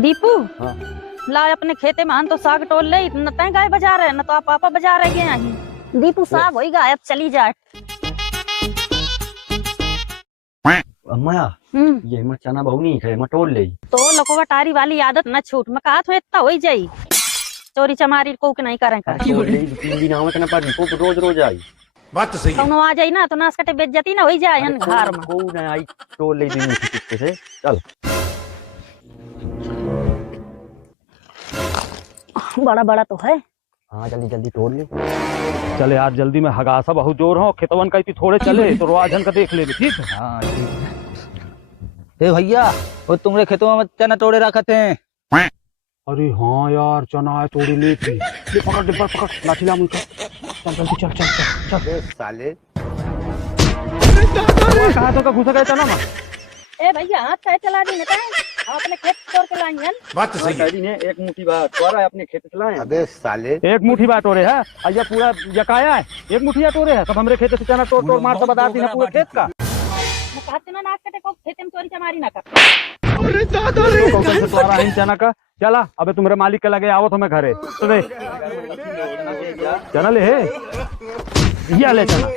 दीपू हाँ। ला अपने खेते में तो साग टोल ले, न तय गाय बजा रहे न तो आप पापा बजा रहे हैं यहीं। दीपू साग वही गायब चली जाए। अम्मा ये मत चना बहु नहीं है मटोल ले तो लोगों टारी वाली आदत न छूट, मैं कहा तो इतना हो जाई चोरी चमारी को नहीं करें कर। 3 दिन आवत ना पर को रोज रोज आई बात तो सही है। कौनो आ जाई ना तो नास कटे बेइज्जती ना हो जाए हन घर में। को ना आई टोल ले दिन किसके से चल बड़ा बड़ा तो है। हाँ जल्दी जल्दी तोड़ ले। चले यार जल्दी में हगासा बहुत जोर हो खेतवन का इतनी थोड़े चले तो रोआजन का देख ले ठीक है। हाँ ठीक है। ए भैया वो तुम्हारे खेतों में चना तोड़े रखते हैं। अरे हाँ यार चना है थोड़ी ले थी ले पकड़ डिब्बा पकड़ लाठी ला मुझका चल जल्दी चल चल चल चल साले कहा तो का घुसा गया चना में। ए भैया हाथ कैसे चला दी ना हम अपने खेत तोड़ के लाएंगे हन। बात तो सही है। ने एक मुट्ठी बात तोरा अपने खेत चलाए अबे साले एक मुट्ठी बात हो रहे है अय्या पूरा जकाया है एक मुठिया तोड़े है सब हमरे खेत से चना तोड़ तोड़ मार तो बता दी ना पूरे खेत का। मैं कहते ना नास कटे को खेत में चोरी चमारी ना कर। अरे दादा चना का चला अबे तुम्हारे मालिक के लगे आओ तो मैं घरे तो दे चना ले है ले चना।